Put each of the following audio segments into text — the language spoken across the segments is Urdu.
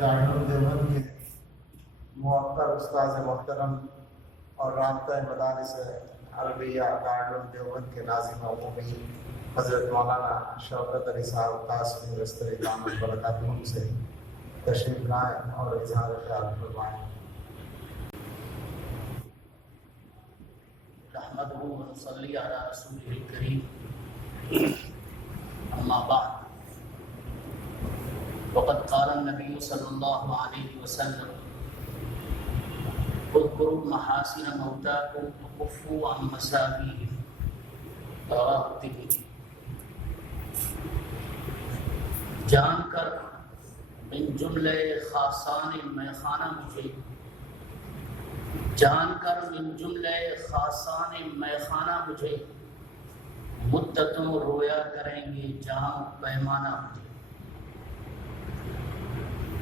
دارالعلوم دیوبند کے موقر استاذ محترم اور رابطہ مدارس عربیہ دارالعلوم دیوبند کے ناظم عمومی حضرت مولانا شوکت علی صاحب قاسمی رستوی دامت برکاتہم سے تشریف لائیں اور اظہار خیال فرمائیں۔ نحمدہ و نصلی علی رسولہ الکریم، اما بعد، وقد قال النبی صلی اللہ علیہ وسلم اذکروا محاسن موتاکم وکفوا عن مساویہم، رواہ الترمذی۔ جان کر من جملہ خاصان میخانہ مجھے، جان کر من جملہ خاصان میخانہ مجھے، مدتوں رویا کریں گے جام پیمانہ مجھے۔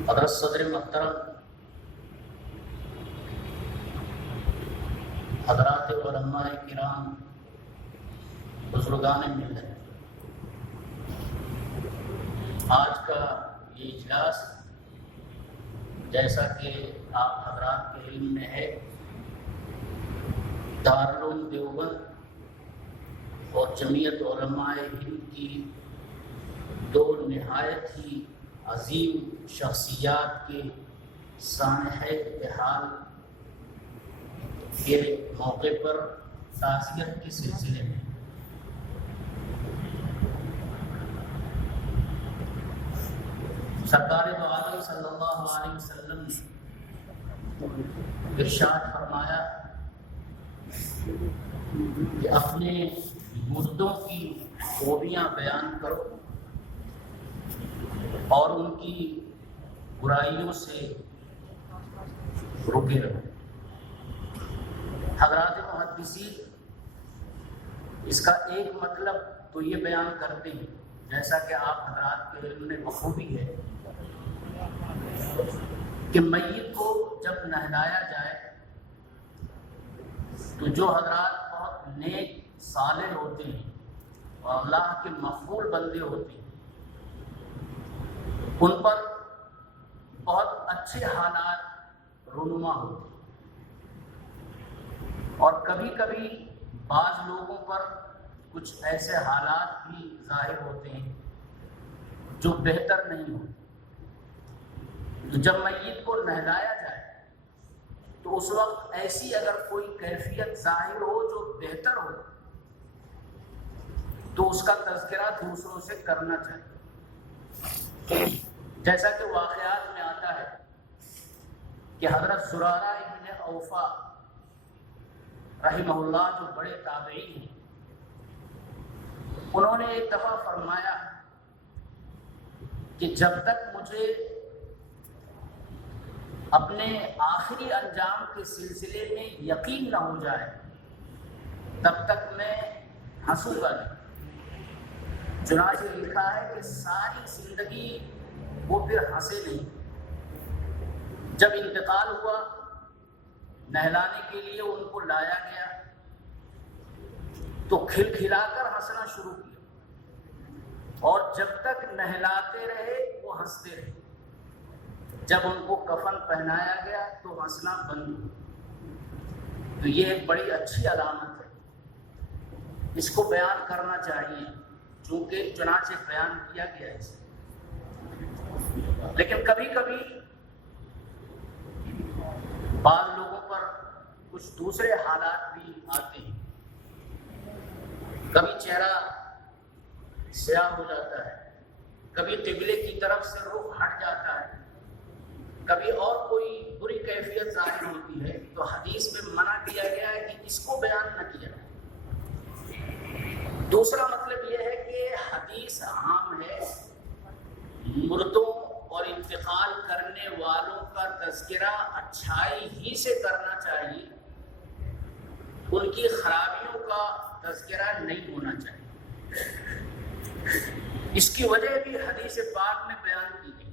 حضرت صدر محترم، حضرات علماء کرام، بزرگان ملت، آج کا یہ اجلاس جیسا کہ آپ حضرات کے علم میں ہے، دارالعلوم دیوبند اور جمعیت علماء ہند کی دو نہایت ہی عظیم شخصیات کے سانحہ اتحاد کے موقع پر تعزیت کے سلسلے میں سرکار دو عالم صلی اللہ علیہ وسلم نے ارشاد فرمایا کہ اپنے مردوں کی خوبیاں بیان کرو اور ان کی برائیوں سے رکے رہو۔ حضرات محدثین اس کا ایک مطلب تو یہ بیان کرتے ہیں، جیسا کہ آپ حضرات کے علم میں بخوبی ہے، کہ میت کو جب نہلایا جائے تو جو حضرات بہت نیک صالح ہوتے ہیں اور اللہ کے مقبول بندے ہوتے ہیں، ان پر بہت اچھے حالات رونما ہوتے ہیں، اور کبھی کبھی بعض لوگوں پر کچھ ایسے حالات بھی ظاہر ہوتے ہیں جو بہتر نہیں ہوتے۔ تو جب میت کو نہلایا جائے تو اس وقت ایسی اگر کوئی کیفیت ظاہر ہو جو بہتر ہو تو اس کا تذکرہ دوسروں سے کرنا چاہیے، جیسا کہ واقعات میں آتا ہے کہ حضرت زرارہ ابن اوفا رحمہ اللہ، جو بڑے تابعی ہیں، انہوں نے ایک دفعہ فرمایا کہ جب تک مجھے اپنے آخری انجام کے سلسلے میں یقین نہ ہو جائے تب تک میں ہنسوں گا نہیں۔ چنانچہ لکھا ہے کہ ساری زندگی وہ پھر ہنسے نہیں۔ جب انتقال ہوا، نہلانے کے لیے ان کو لایا گیا تو کھلکھلا کر ہنسنا شروع کیا، اور جب تک نہلاتے رہے وہ ہنستے رہے۔ جب ان کو کفن پہنایا گیا تو ہنسنا بند ہوا۔ تو یہ ایک بڑی اچھی علامت ہے، اس کو بیان کرنا چاہیے، چونکہ چنانچہ بیان کیا گیا ہے اسے۔ لیکن کبھی کبھی بعض لوگوں پر کچھ دوسرے حالات بھی آتے ہیں، کبھی چہرہ سیاہ ہو جاتا ہے، کبھی قبلے کی طرف سے رخ ہٹ جاتا ہے، کبھی اور کوئی بری کیفیت ظاہر ہوتی ہے، تو حدیث میں منع کیا گیا ہے کہ اس کو بیان نہ کیا جائے۔ دوسرا مطلب یہ ہے کہ حدیث عام ہے، مردوں اور انتقال کرنے والوں کا تذکرہ اچھائی ہی سے کرنا چاہیے، ان کی خرابیوں کا تذکرہ نہیں ہونا چاہیے۔ اس کی وجہ بھی حدیث پاک میں بیان کی گئی۔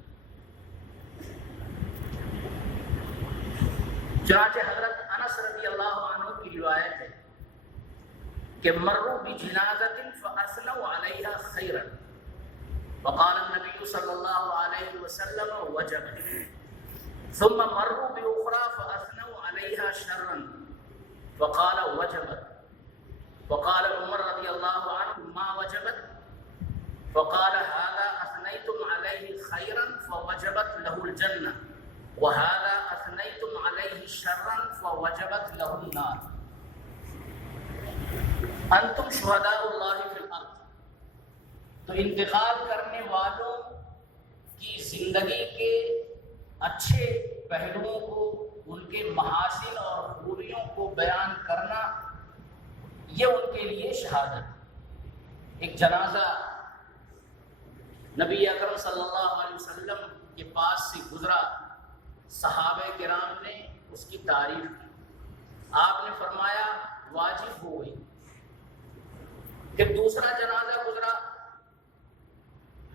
چنانچہ حضرت انس رضی اللہ عنہ کی روایت ہے کہ مروا بجنازۃ فاثنوا علیہا خیرا، وقال النبي صلى الله عليه وسلم وجبت ثم مروا بأخرى فأثنوا عليها شرا فقال وجبت وقال عمر رضي الله عنه ما وجبت فقال هذا أثنيتم عليه خيرا فوجبت له الجنة وهذا أثنيتم عليه شرا فوجبت له النار انتم شہداء اللہ فی الارض. تو انتقال کرنے والوں کی زندگی کے اچھے پہلوؤں کو، ان کے محاسن اور خوبیوں کو بیان کرنا، یہ ان کے لیے شہادت. ایک جنازہ نبی اکرم صلی اللہ علیہ وسلم کے پاس سے گزرا، صحابہ کرام نے اس کی تعریف کی. آپ نے فرمایا واجب ہو گئی. پھر دوسرا جنازہ گزرا،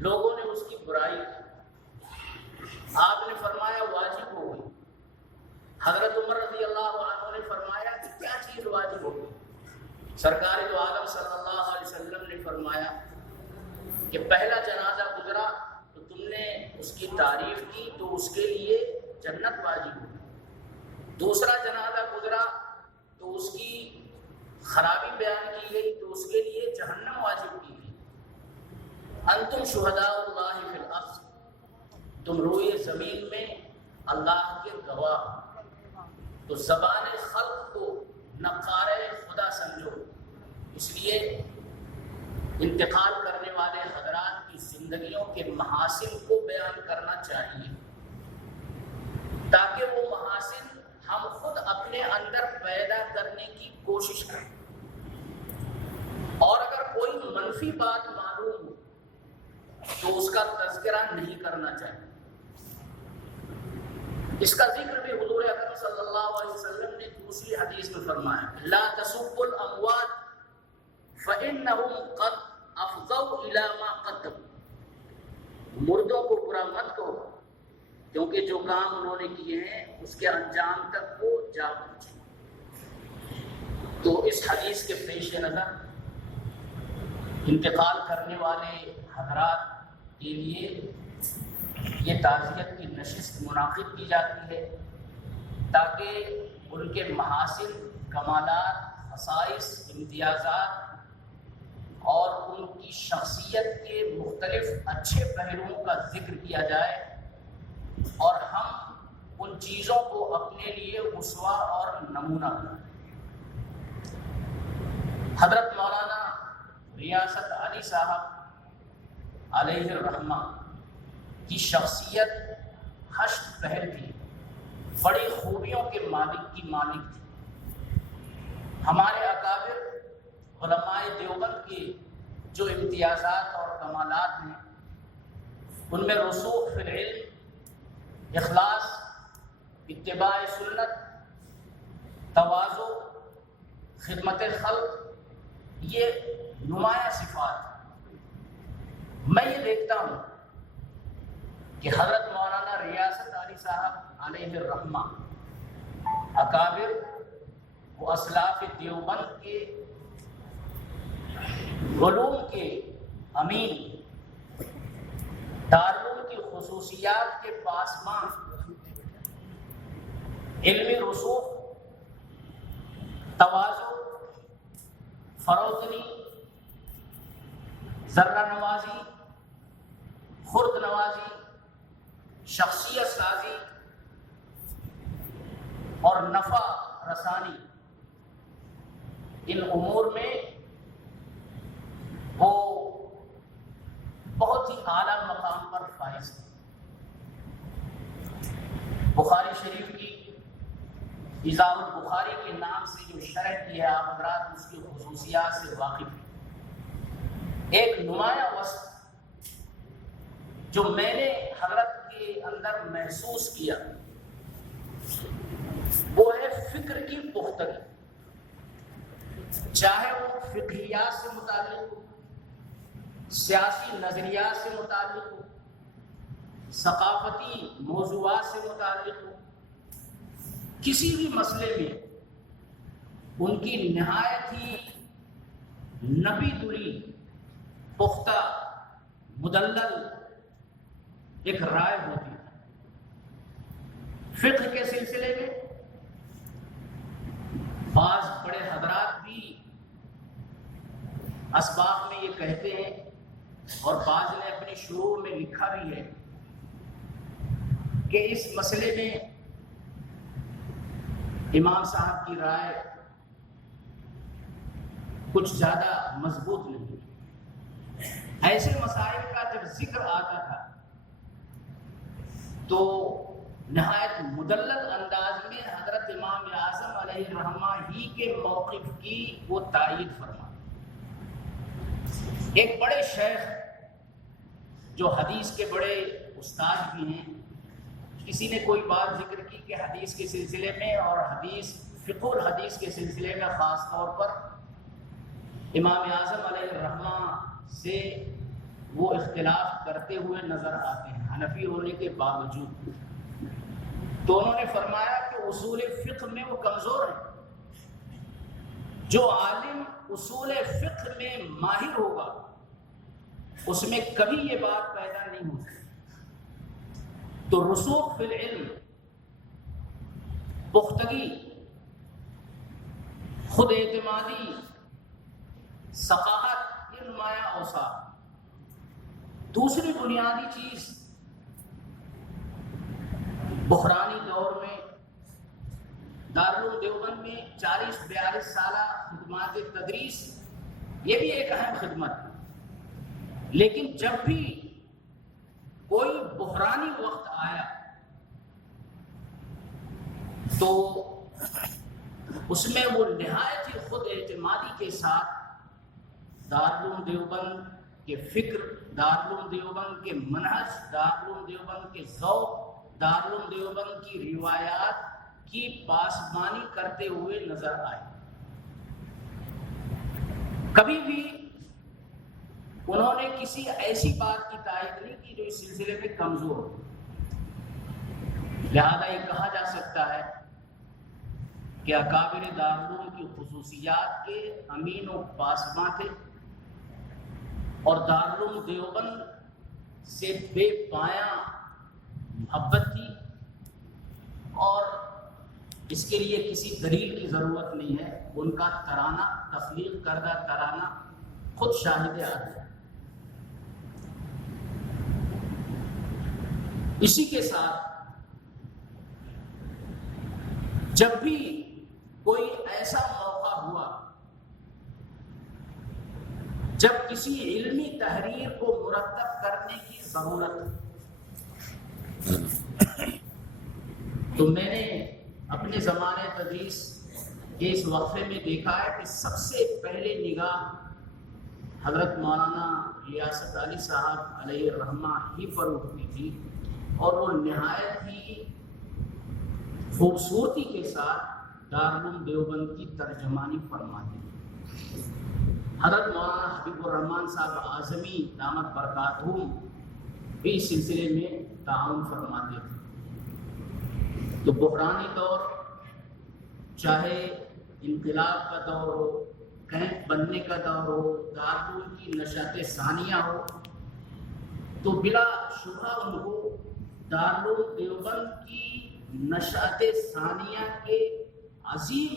لوگوں نے اس کی برائی کی. آپ نے فرمایا واجب ہو گئی. حضرت عمر رضی اللہ عنہ نے فرمایا کہ کیا چیز واجب ہو گئی؟ سرکار دو عالم صلی اللہ علیہ وسلم نے فرمایا کہ پہلا جنازہ گزرا تو تم نے اس کی تعریف کی تو اس کے لیے جنت واجب ہو گئی. دوسرا جنازہ گزرا تو اس کی خرابی بیان کی گئی تو اس کے لیے جہنم واجب کی گئی. انتم شہداء اللہ فی الارض، تم روئے زمین میں اللہ کے گواہ. تو زبان خلق کو نقار خدا سمجھو. اس لیے انتقال کرنے والے حضرات کی زندگیوں کے محاسن کو بیان کرنا چاہیے، تاکہ وہ محاسن ہم خود اپنے اندر پیدا کرنے کی کوشش کریں. اور اگر کوئی منفی بات معلوم ہو تو اس کا تذکرہ نہیں کرنا چاہیے. اس کا ذکر بھی حضور اکرم صلی اللہ علیہ وسلم نے دوسری حدیث میں فرمایا، لا تسبوا الاموات فانهم قد افضوا الى ما قدموا. مردوں کو برا مت کہو کیونکہ جو کام انہوں نے کیے ہیں اس کے انجام تک وہ جا پہنچے. تو اس حدیث کے پیش نظر انتقال کرنے والے حضرات کے لیے یہ تعزیت کی نشست منعقد کی جاتی ہے تاکہ ان کے محاسن، کمالات، خصائص، امتیازات اور ان کی شخصیت کے مختلف اچھے پہلوؤں کا ذکر کیا جائے اور ہم ان چیزوں کو اپنے لیے اسوہ اور نمونہ بنائیں. حضرت مولانا ریاست علی صاحب علیہ الرحمہ کی شخصیت حشد پہل تھی، بڑی خوبیوں کے مالک تھی. ہمارے اکابر علماء دیوبند کے جو امتیازات اور کمالات ہیں ان میں رسوخ فی العلم، اخلاص، اتباع سنت، تواضع، خدمت خلق، یہ نمایاں صفات. میں یہ دیکھتا ہوں کہ حضرت مولانا ریاست علی صاحب علیہ الرحمہ اکابر و اسلاف دیوبند کے علوم کے امین، دارالعلوم کی خصوصیات کے پاسبان، علمی رسوخ، تواضع، فروتنی، ذرہ نوازی، خرد نوازی، شخصیت سازی اور نفع رسانی، ان امور میں وہ بہت ہی اعلیٰ مقام پر فائز ہیں. بخاری شریف کی ایذاء البخاری کے نام سے جو شرح کی ہے، آپ حضرات اس کی خصوصیات سے واقف ہیں. ایک نمایاں وصف جو میں نے حضرت کے اندر محسوس کیا وہ ہے فکر کی پختگی. چاہے وہ فقہیات سے متعلق ہو، سیاسی نظریات سے متعلق ہو، ثقافتی موضوعات سے متعلق ہو، کسی بھی مسئلے میں ان کی نہایت ہی نبی دلی، پختہ مدلل ایک رائے ہوتی ہے۔ فقہ کے سلسلے میں بعض بڑے حضرات بھی اسباق میں یہ کہتے ہیں، اور بعض نے اپنی شروع میں لکھا بھی ہے کہ اس مسئلے میں امام صاحب کی رائے کچھ زیادہ مضبوط نہیں ہے۔ ایسے مسائل کا جب ذکر آتا تھا تو نہایت مدلل انداز میں حضرت امام اعظم علیہ الرحمہ ہی کے موقف کی وہ تائید فرما۔ ایک بڑے شیخ جو حدیث کے بڑے استاد بھی ہیں، کسی نے کوئی بات ذکر کی کہ حدیث کے سلسلے میں اور حدیث فقہ الحدیث کے سلسلے میں خاص طور پر امام اعظم علیہ الرحمہ سے وہ اختلاف کرتے ہوئے نظر آتے ہیں حنفی ہونے کے باوجود۔ تو انہوں نے فرمایا کہ اصول فقہ میں وہ کمزور ہیں۔ جو عالم اصول فقہ میں ماہر ہوگا اس میں کبھی یہ بات پیدا نہیں ہوتی۔ تو رسوخ فی العلم، پختگی، خود اعتمادی، ثقافت، یہ نمایاں اوصاف۔ دوسری بنیادی چیز بحرانی دور میں دارالعلوم دیوبند میں 40-42 سالہ خدمات تدریس، یہ بھی ایک اہم خدمت ہے، لیکن جب بھی کوئی بحرانی وقت آیا تو اس میں وہ نہایت ہی خود اعتمادی کے ساتھ دارالعلوم دیوبند کے فکر، دارالعلوم دیوبند کے منہج، دارالعلوم دیوبند کے ذوق، دارالعلوم دیوبند کی روایات کی پاسبانی کرتے ہوئے نظر آئے۔ کبھی بھی انہوں نے کسی ایسی بات کی تائید نہیں کی جو اس سلسلے میں کمزور ہو۔ لہذا یہ کہا جا سکتا ہے کہ اکابر دارالعلوم کی خصوصیات کے امین و پاسباں تھے، اور دارالعلوم دیوبند سے بے پایاں محبت تھی، اور اس کے لیے کسی دلیل کی ضرورت نہیں ہے۔ ان کا ترانہ، تخلیق کردہ ترانہ خود شاہد عدل ہے۔ اسی کے ساتھ جب بھی کوئی ایسا موقع ہوا جب کسی علمی تحریر کو مرتب کرنے کی ضرورت، تو میں نے اپنے زمانے تدریس کے اس وقفے میں دیکھا ہے کہ سب سے پہلے نگاہ حضرت مولانا ریاست علی صاحب علیہ الرحمہ ہی پر اٹھتی تھی، اور وہ نہایت ہی خوبصورتی کے ساتھ دارالعلوم دیوبند کی ترجمانی فرماتے تھے۔ حضرت مولانا حبیب الرحمن صاحب اعظمی دامت برکاتہم بھی اس سلسلے میں تعاون فرماتے تھے۔ تو بحرانی دور، چاہے انقلاب کا دور ہو، کیمپ بننے کا دور ہو، دارالعلوم کی نشاط ثانیہ ہو، تو بلا شبہ ان کو دارالعلوم دیوبند کی نشاط ثانیہ کے عظیم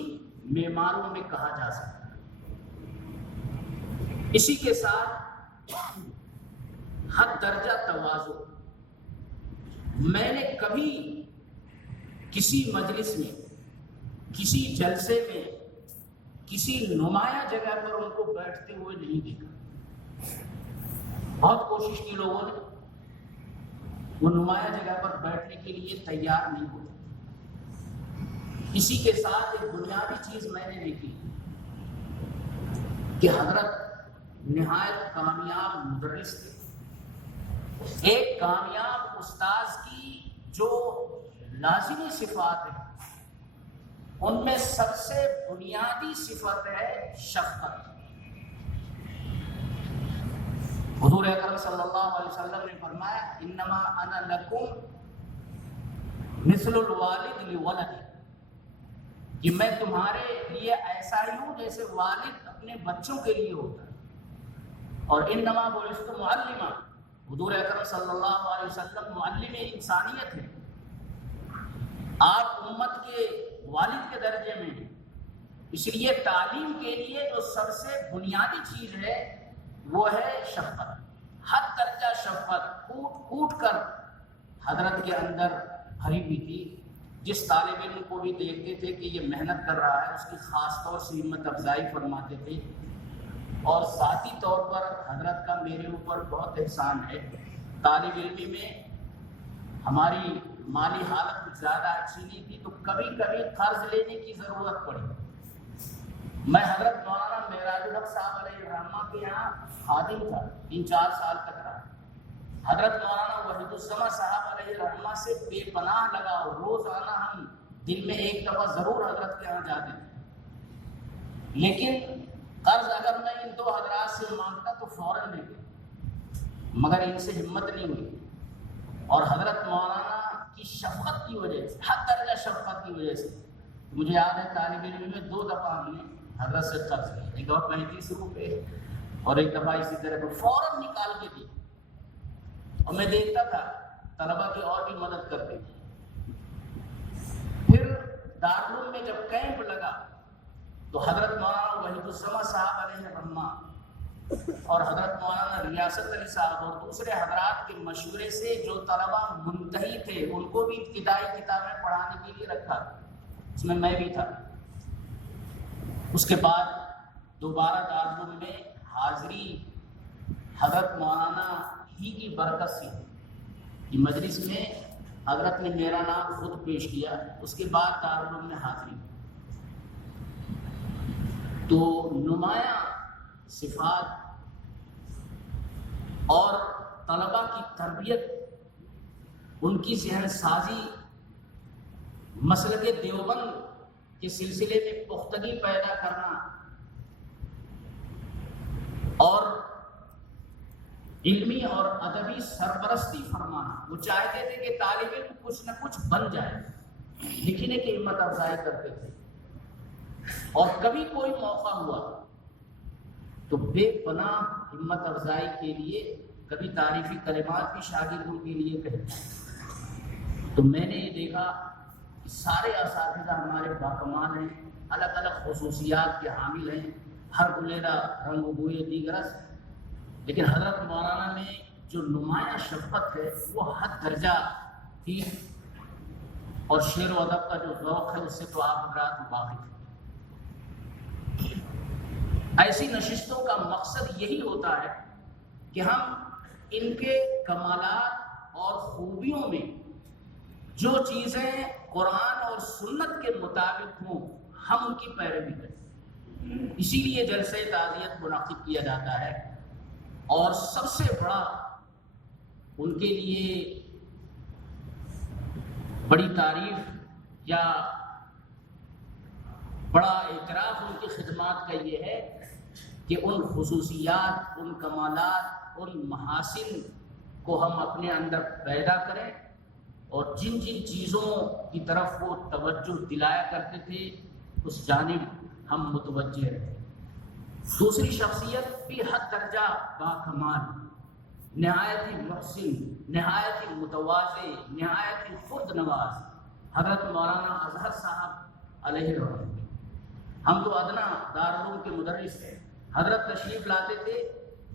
معماروں میں کہا جا سکتا ہے۔ اسی کے ساتھ حد درجہ تواضع، میں نے کبھی کسی مجلس میں، کسی جلسے میں، کسی نمایاں جگہ پر ان کو بیٹھتے ہوئے نہیں دیکھا۔ بہت کوشش کی لوگوں نے، وہ نمایاں جگہ پر بیٹھنے کے لیے تیار نہیں ہوتے۔ اسی کے ساتھ ایک بنیادی چیز میں نے دیکھی کہ حضرت نہایت کامیاب مدرس تھے۔ ایک کامیاب استاذ کی جو لازمی صفات ہیں ان میں سب سے بنیادی صفت ہے شفقت۔ حضور اکرم صلی اللہ علیہ وسلم نے فرمایا انما انا لکم مثل الوالد لولدہ، کہ میں تمہارے لیے ایسا ہی ہوں جیسے والد اپنے بچوں کے لیے ہوتا ہے۔ اور انما بعثت معلما، حضور اکرم صلی اللہ علیہ وسلم معلم انسانیت ہے، آپ امت کے والد کے درجے میں ہیں، اس لیے تعلیم کے لیے جو سب سے بنیادی چیز ہے وہ ہے شفقت، حد درجہ شفقت کوٹ کوٹ کر حضرت کے اندر بھری ہوئی تھی۔ جس طالب علم کو بھی دیکھتے تھے کہ یہ محنت کر رہا ہے، اس کی خاص طور سے ہمت افزائی فرماتے تھے، اور ذاتی طور پر حضرت کا میرے اوپر بہت احسان ہے۔ طالب علمی میں ہماری مالی حالت کچھ زیادہ اچھی نہیں تھی تو کبھی کبھی قرض لینے کی ضرورت پڑی۔ میں حضرت مولانا معراج الحق صاحب علیہ الرحمہ کے یہاں خادم تھا، 3-4 سال تک رہا۔ حضرت مولانا وحید السماء صاحب علیہ الرحمہ سے بے پناہ لگا، اور روزانہ ہم دن میں ایک دفعہ ضرور حضرت کے یہاں جاتے تھے، لیکن قرض اگر میں ان 2 حضرات سے مانگتا تو فوراً لے گئے، مگر ان سے ہمت نہیں ہوئی، اور حضرت مولانا کی شفقت کی وجہ سے، حد درجہ شفقت کی وجہ سے مجھے یاد ہے طالب علم میں 2 دفعہ ہم نے حضرت سے قرض لیا، ایک دفعہ 35 روپے اور ایک دفعہ اسی طرح فوراً نکال کے دی، اور میں دیکھتا تھا طلبہ کی اور بھی مدد کرتے تھے۔ پھر دارالعلوم میں جب کیمپ لگا تو حضرت مولانا وحید السماء صاحب علیہ الرحمہ اور حضرت مولانا ریاست علی صاحب اور دوسرے حضرات کے مشورے سے جو طلبہ منتہی تھے ان کو بھی ابتدائی کتابیں پڑھانے کے لیے رکھا، اس میں بھی تھا۔ اس کے بعد دوبارہ دارالعلوم میں حاضری حضرت مولانا ہی کی برکت سے، یہ مجلس میں حضرت نے میرا نام خود پیش کیا، اس کے بعد دارالعلوم میں حاضری۔ تو نمایاں صفات اور طلبہ کی تربیت، ان کی ذہن سازی، مسلک دیوبند کے سلسلے میں پختگی پیدا کرنا، اور علمی اور ادبی سرپرستی فرمانا۔ وہ چاہتے تھے کہ طالب علم کچھ نہ کچھ بن جائے، لکھنے کی ہمت افزائی کرتے تھے، اور کبھی کوئی موقع ہوا تو بے پناہ ہمت افزائی کے لیے کبھی تعریفی کلمات بھی شاگردوں کے لیے کہتے۔ تو میں نے یہ دیکھا کہ سارے اساتذہ ہمارے باکمال ہیں، الگ الگ خصوصیات کے حامل ہیں، ہر گلیرا رنگ و بوئے دیگرس، لیکن حضرت مولانا میں جو نمایاں شفقت ہے وہ حد درجہ تھی، اور شعر و ادب کا جو ذوق ہے اس سے تو آپ حضرات واقف ہیں۔ ایسی نشستوں کا مقصد یہی ہوتا ہے کہ ہم ان کے کمالات اور خوبیوں میں جو چیزیں قرآن اور سنت کے مطابق ہوں ہم ان کی پیروی کریں۔ اسی لیے جلسہ تعزیت منعقد کیا جاتا ہے، اور سب سے بڑا ان کے لیے بڑی تعریف یا بڑا اعتراف ان کی خدمات کا یہ ہے کہ ان خصوصیات، ان کمالات، ان محاسن کو ہم اپنے اندر پیدا کریں، اور جن جن چیزوں کی طرف وہ توجہ دلایا کرتے تھے اس جانب ہم متوجہ رہیں۔ دوسری شخصیت بھی حد درجہ باکمال، نہایت محسن، نہایت متواضع، نہایت خرد نواز حضرت مولانا اظہر صاحب علیہ الرحمہ۔ ہم تو ادنا دارالعلوم کے مدرس ہیں، حضرت تشریف لاتے تھے،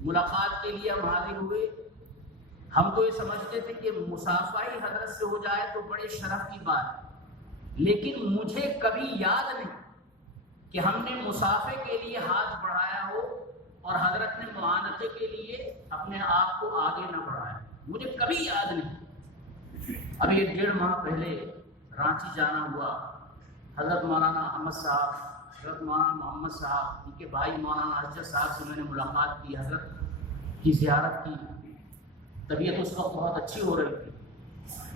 ملاقات کے لیے ہم حاضر ہوئے، ہم تو یہ سمجھتے تھے کہ مصافحہ حضرت سے ہو جائے تو بڑے شرف کی بات، لیکن مجھے کبھی یاد نہیں کہ ہم نے مصافحے کے لیے ہاتھ بڑھایا ہو اور حضرت نے معانقے کے لیے اپنے آپ کو آگے نہ بڑھایا، مجھے کبھی یاد نہیں۔ ابھی 1.5 ماہ پہلے رانچی جانا ہوا، حضرت مولانا احمد صاحب، حضرت مولانا محمد صاحب، ان کے بھائی مولانا اسجد صاحب سے میں نے ملاقات کی، حضرت کی زیارت کی۔ طبیعت اس وقت بہت اچھی ہو رہی تھی،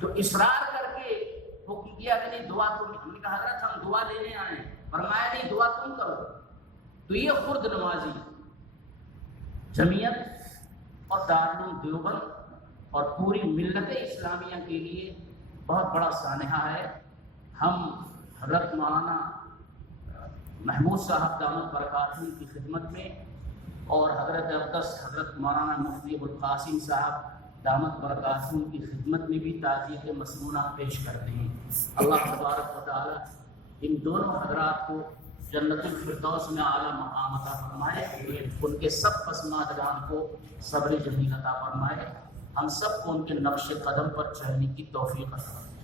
تو اصرار کر کے حکم کیا کہ نہیں دعا تم، ہم نے کہا حضرت ہم دعا لینے آئے ہیں، فرمایا نہیں دعا تم کرو۔ تو یہ خرد نوازی جمعیت اور دارالعلوم دیوبند اور پوری ملت اسلامیہ کے لیے بہت بڑا سانحہ ہے۔ ہم حضرت مولانا محمود صاحب دامت برکاتہ کی خدمت میں، اور حضرت اقدس حضرت مولانا مفتی ابوالقاسم صاحب دامت برکاتہم کی خدمت میں بھی تعزیت مسنونہ پیش کرتے ہیں۔ اللہ تبارک و تعالی ان دونوں حضرات کو جنت الفردوس میں اعلیٰ مقام عطا فرمائے، ان کے سب پسماندگان کو صبر جمیل عطا فرمائے، ہم سب کو ان کے نقش قدم پر چلنے کی توفیق عطا فرمائے۔